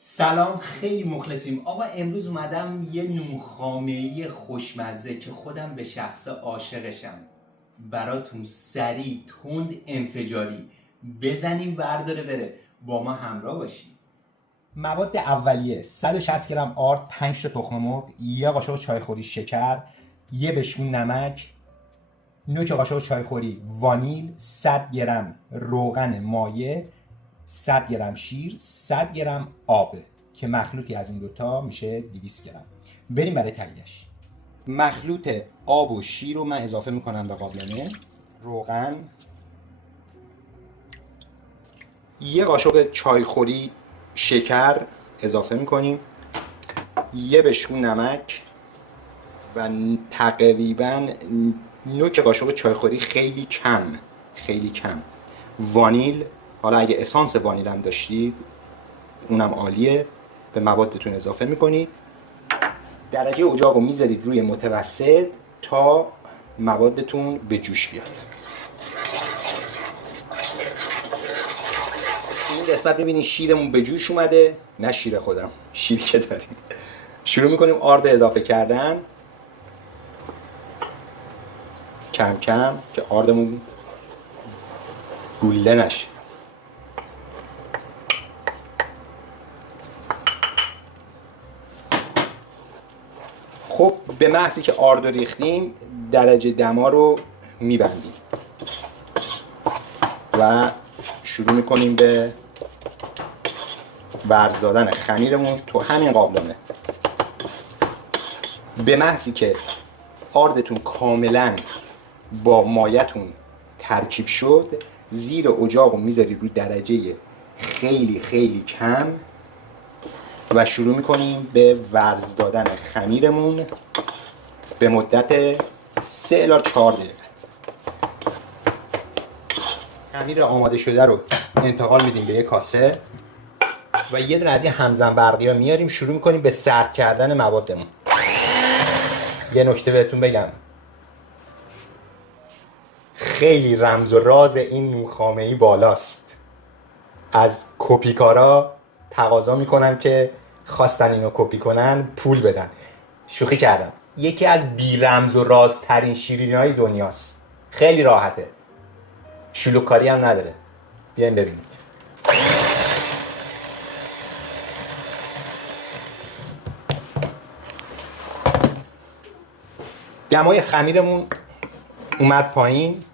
سلام، خیلی مخلصیم. آقا امروز اومدم یه نونخامه‌ای خوشمزه که خودم به شخص عاشقشم براتون سریع تند انفجاری بزنیم برداره بره. با ما همراه باشیم. مواد اولیه: 160 گرم آرد، 5 تا تخم مرغ، یه قاشق چایخوری شکر، یه بشکون نمک، نوک قاشق چایخوری وانیل، 100 گرم روغن مایع، 100 گرم شیر، 100 گرم آب که مخلوطی از این دوتا میشه 200 گرم. بریم برای تهیه‌اش. مخلوط آب و شیر رو من اضافه میکنم به قابلمه. روغن، یه قاشق چایخوری شکر اضافه میکنیم، یه بشکون نمک و تقریبا نوک قاشق چایخوری خیلی کم وانیل. حالا اگه اسانس وانیل هم داشتید اونم عالیه، به موادتون اضافه میکنید. درجه اجاق رو میذارید روی متوسط تا موادتون به جوش بیاد. این قسمت میبینید شیرمون به جوش اومده، نه شیر خودم، شیر که داریم. شروع میکنیم آرد اضافه کردن کم کم که آردمون گوله نشه. خب به محضی که آرد رو ریختیم درجه دما رو میبندیم و شروع میکنیم به ورز دادن خمیرمون تو همین قابلمه. به محضی که آردتون کاملا با مایتون ترکیب شد، زیر اجاق رو میذارید رو درجه خیلی کم و شروع میکنیم به ورز دادن خمیرمون به مدت 3 الی 4 دقیقه. خمیر آماده شده رو انتقال میدیم به یک کاسه و یه دونه از این همزن برقی ها میاریم، شروع میکنیم به سرد کردن موادمون. یه نکته بهتون بگم، خیلی رمز و راز این نونخامه‌ای بالاست. از کپیکارا تقاضا میکنن که خواستن اینو کپی کنن پول بدن. شوخی کردم. یکی از بی رمز و راز ترین شیرینی های دنیاست. خیلی راحته، شلوغکاری هم نداره. بیاین ببینید. دمای خمیرمون اومد پایین،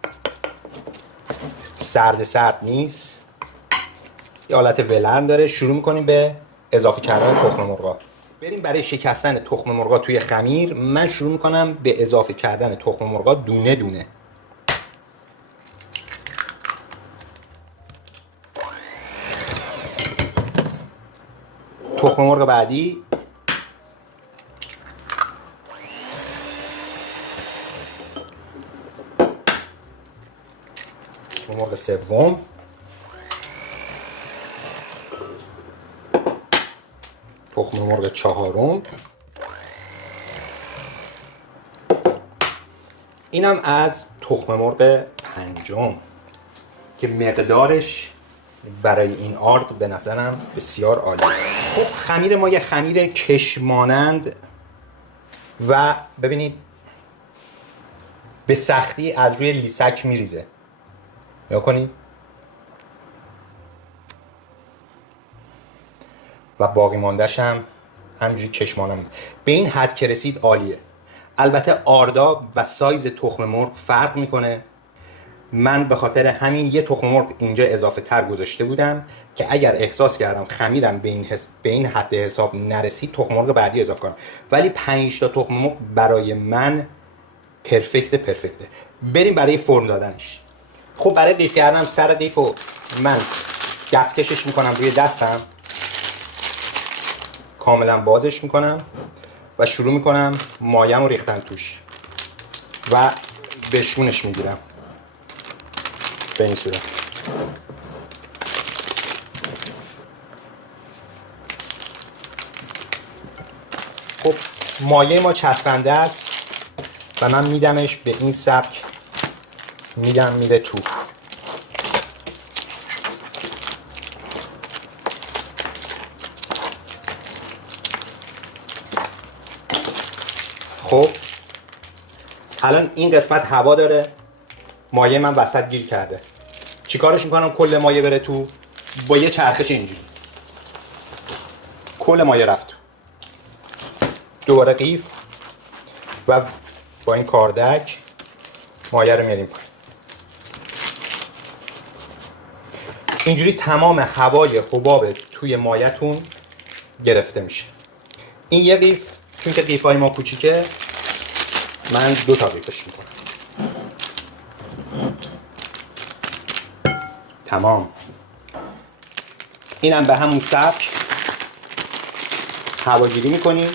سرد نیست، یه حالت ولرم داره. شروع میکنیم به اضافه کردن تخم مرغا. بریم برای شکستن تخم مرغا توی خمیر. من شروع میکنم به اضافه کردن تخم مرغا دونه دونه. تخم مرغ بعدی، تخم مرغ سوم، تخم مرغ چهارم، اینم از تخم مرغ پنجم که مقدارش برای این آرد به نظرم بسیار عالی. خب خمیر ما یه خمیر کشمانند و ببینید به سختی از روی لیسک میریزه. نگاه کنید و باقی ماندهش هم همینجوری کشمانم. به این حد که رسید عالیه. البته آردا و سایز تخم مرغ فرق میکنه. من به خاطر همین یه تخم مرغ اینجا اضافه تر گذاشته بودم که اگر احساس کردم خمیرم به این حد حساب نرسید تخم مرغ بعدی اضافه کنم. ولی 5 تا تخم مرغ برای من پرفکته. بریم برای فرم دادنش. خب برای دیف کردن سر دیفو من دستکشش میکنم روی دستم، کاملا بازش میکنم و شروع میکنم مایم رو ریختن توش و بشونش میگیرم به این صورت. خب مایه ما چسبنده است و من میدمش به این سبک، میدم میره تو. خب الان این قسمت هوا داره، مایع من وسط گیر کرده. چیکارش میکنم کل مایع بره تو؟ با یه چرخش اینجوری کل مایع رفت تو. دوباره قیف و با این کاردک مایع رو میاریم پایین. اینجوری تمام هوای حباب توی مایعتون گرفته میشه. این یه قیف، چون که قیفای ما کوچیکه من 2 تا قیفش میکنم. تمام. اینم به همون سبک هواگیری میکنیم.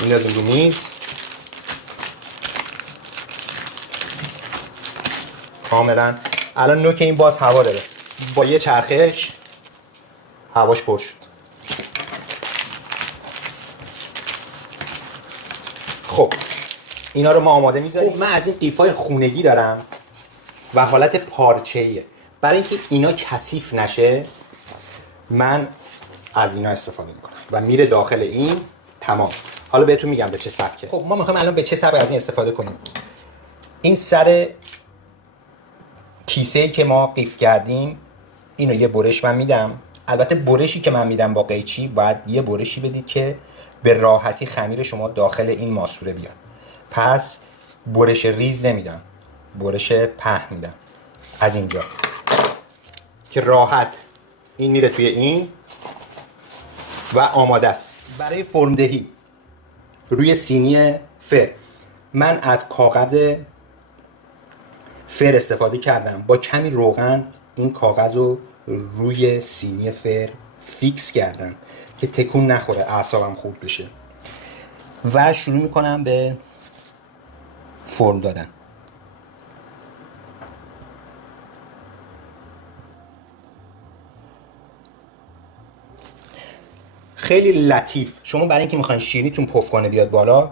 میندازیم رو میز. کاملا الان نوک این باز هوا داره، با یه چرخش هواش پر شد. خب اینا رو ما آماده میذاریم. من از این قیفای خونگی دارم و حالت پارچه‌ایه. برای اینکه اینا کثیف نشه من از اینا استفاده میکنم و میره داخل این. تمام. حالا بهتون میگم به چه سبکه. خب ما میخوایم الان به چه سبک از این استفاده کنیم. این سر کیسه‌ای که ما قیف کردیم اینو یه برش من میدم. البته برشی که من میدم با قیچی باید یه برشی بدید که به راحتی خمیر شما داخل این ماسوره بیاد. پس برش ریز نمیدم، برش پهن میدم از اینجا که راحت این میره توی این و آماده است برای فرمدهی. روی سینی فر من از کاغذ فر استفاده کردم، با کمی روغن این کاغذ رو روی سینی فر فیکس کردم که تکون نخوره، اعصابم خوب بشه و شروع میکنم به فرم دادن. خیلی لطیف. شما برای اینکه میخواین شیرینیتون پف کنه بیاد بالا،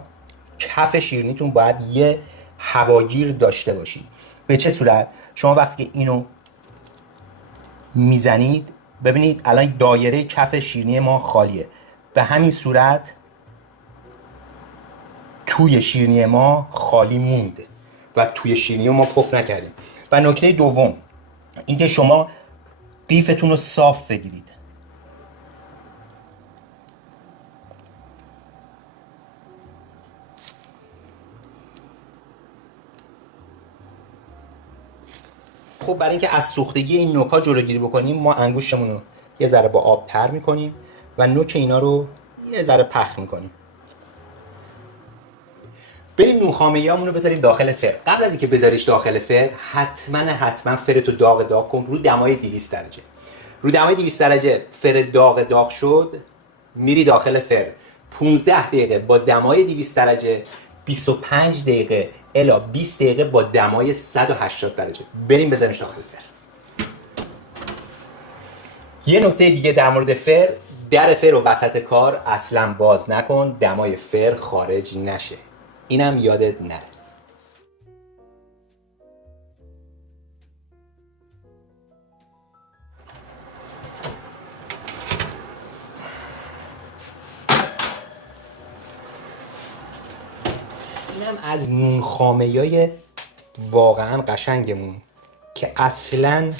کف شیرینیتون باید یه هواگیر داشته باشید. به چه صورت؟ شما وقتی که اینو میزنید ببینید الان دایره کف شیرینی ما خالیه. به همین صورت توی شیرینی ما خالی مونده و توی شیرینی ما پف نکردیم. و نکته دوم اینکه شما قیفتون رو صاف بگیرید. خب برای اینکه از سوختگی این نوک‌ها جلوگیری بکنیم ما انگشتمون رو یه ذره با آب تر میکنیم و نوک اینا رو یه ذره پخ میکنیم. بریم نونخامه‌ایامون رو بذاریم داخل فر. قبل از اینکه بذاریش داخل فر حتما فرتو داغ کن رو دمای 200 درجه. رو دمای 200 درجه فر داغ شد میری داخل فر. 15 دقیقه با دمای 200 درجه، 25 دقیقه الی 20 دقیقه با دمای 180 درجه. بریم بذاریمش داخل فر. یه نکته دیگه در مورد فر، در فر رو وسط کار اصلا باز نکن، دمای فر خارج نشه. اینم یادت نره. اینم از نونخامه‌های واقعا قشنگمون که اصلا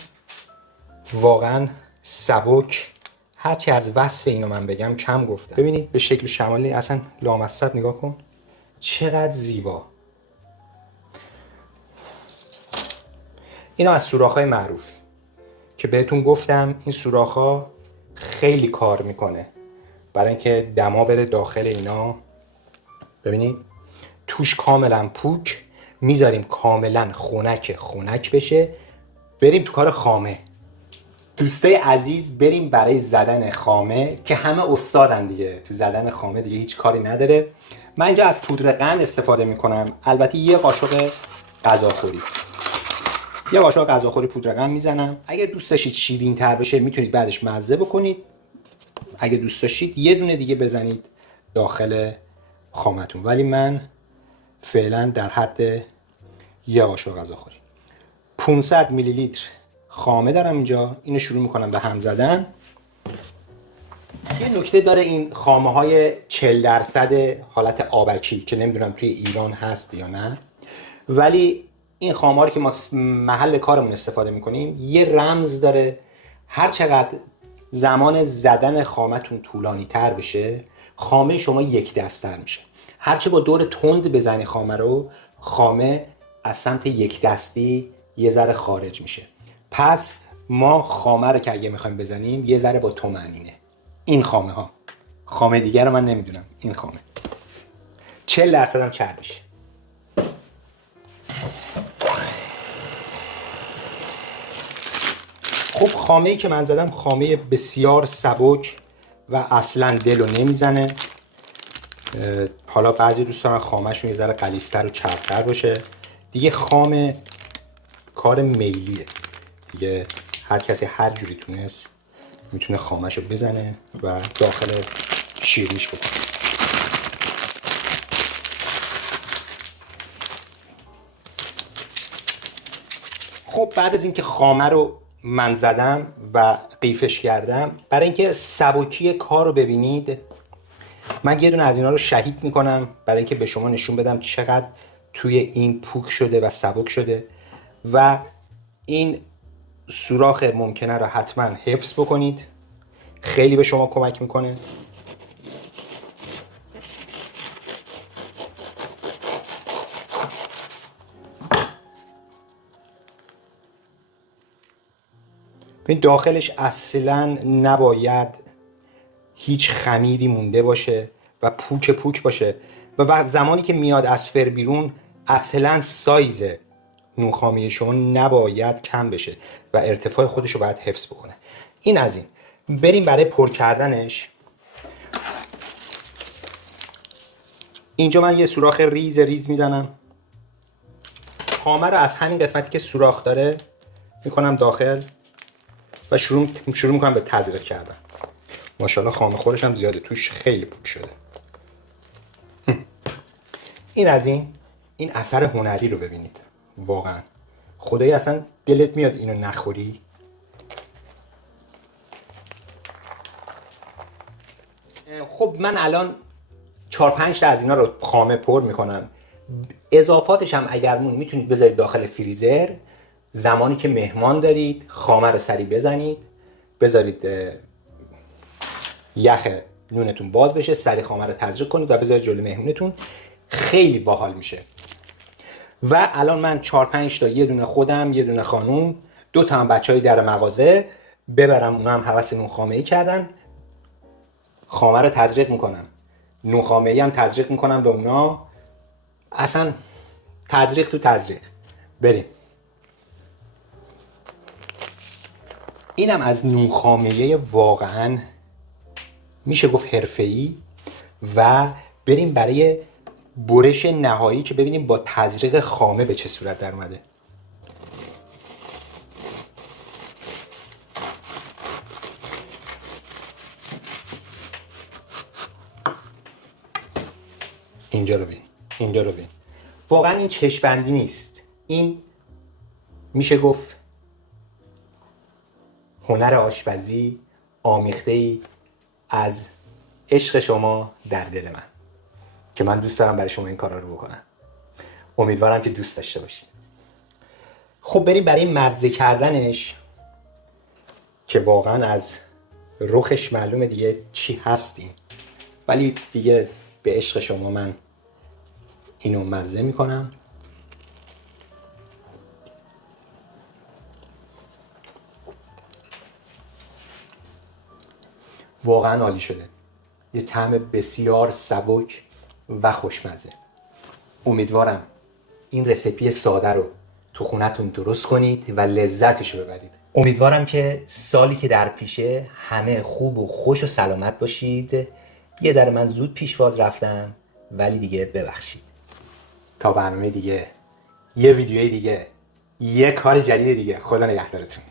واقعا سبک، هرچی از وصف اینو من بگم کم گفتم. ببینید به شکل شمالی اصلا لامصب نگاه کن چقدر زیبا. اینا از سوراخ‌های معروف که بهتون گفتم این سوراخ‌ها خیلی کار میکنه برای اینکه دما بره داخل اینا. ببینید توش کاملا پوک میذاریم، کاملا خنک بشه. بریم تو کار خامه. دوستای عزیز بریم برای زدن خامه که همه استادن دیگه، تو زدن خامه دیگه هیچ کاری نداره. من اینجا از پودر قند استفاده میکنم، البته یه قاشق غذاخوری. یه قاشق غذاخوری پودر قند میزنم. اگر دوست داشتید شیرین تر بشه میتونید بعدش مزه بکنید. اگه دوست داشتید یه دونه دیگه بزنید داخل خامتون، ولی من فعلا در حد یه قاشق غذاخوری. 500 میلی لیتر خامه دارم اینجا. اینو شروع میکنم به هم زدن. یه نکته داره این خامه های 40% حالت آبکی که نمیدونم توی ایران هست یا نه، ولی این خامه ها رو که ما محل کارمون استفاده میکنیم یه رمز داره. هر چقدر زمان زدن خامه‌تون طولانی تر بشه، خامه شما یک دست‌تر میشه. هرچه با دور تند بزنی خامه رو، خامه از سمت یک دستی یه ذره خارج میشه. پس ما خامه رو که اگه میخوایم بزنیم یه ذره با تومنینه. این خامه ها، خامه دیگر رو من نمیدونم، این خامه 40% هم چربیشه. خب خامه ای که من زدم خامه بسیار سبک و اصلا دلو نمیزنه. حالا بعضی دوست دارن خامهشون یه ذره غلیظتر و چربتر باشه. دیگه خامه کار میلیه دیگه، هر کسی هر جوری تونست میتونه خامهشو بزنه و داخل شیرینیش بکنه. خب بعد از اینکه خامه رو من زدم و قیفش کردم، برای اینکه سبکی کار رو ببینید من یه دونه از اینا رو شهید میکنم برای اینکه به شما نشون بدم چقدر توی این پوک شده و سبک شده. و این سوراخ ممکنه رو حتما حفظ بکنید، خیلی به شما کمک میکنه. ببین داخلش اصلا نباید هیچ خمیری مونده باشه و پوک پوک باشه و زمانی که میاد از فر بیرون اصلا سایز نونخامه شما نباید کم بشه و ارتفاع خودش رو باید حفظ بکنه. این از این. بریم برای پر کردنش. اینجا من یه سوراخ ریز ریز میزنم. خامه رو از همین قسمتی که سوراخ داره میکنم داخل و شروع میکنم به تزریق کردن. ماشاءالله خامه خورش هم زیاده، توش خیلی پوک شده. این از این. این اثر هنری رو ببینید، واقعا خدایی اصلا دلت میاد اینو نخوری. خب من الان 4-5 تا از اینا رو خامه پر میکنم. اضافاتش هم اگر میتونید بذارید داخل فریزر. زمانی که مهمان دارید خامه رو سریع بزنید، بذارید یخ نونتون باز بشه، سریع خامه رو تزریق کنید و بذارید جلوی مهمونتون. خیلی باحال میشه. و الان من 4-5 تا، یه دونه خودم، یه دونه خانوم، 2 تا هم بچهای در مغازه ببرم، اونا هم هوس نونخامه ای کردن. خامه رو تزریق میکنم، نونخامه ای هم تزریق میکنم به اونا. اصلا تزریق تو تزریق. بریم. اینم از نونخامه واقعا میشه گفت حرفه‌ای. و بریم برای برش نهایی که ببینیم با تزریق خامه به چه صورت در اومده. اینجا رو ببین، اینجا رو ببین. واقعا این چشم‌بندی نیست، این میشه گفت هنر آشپزی آمیخته‌ای از عشق شما در دل من که من دوست دارم برای شما این کارا رو بکنم. امیدوارم که دوست داشته باشید. خب بریم برای مزه کردنش که واقعا از رخش معلومه دیگه چی هستیم، ولی دیگه به عشق شما من اینو مزه میکنم. واقعا عالی شده. یه طعم بسیار سبک و خوشمزه. امیدوارم این رسیپی ساده رو تو خونتون درست کنید و لذتش رو ببرید. امیدوارم که سالی که در پیشه همه خوب و خوش و سلامت باشید. یه ذره من زود پیشواز رفتم ولی دیگه ببخشید. تا برنامه دیگه، یه ویدیوی دیگه، یه کار جدید دیگه. خدا نگهدارتون.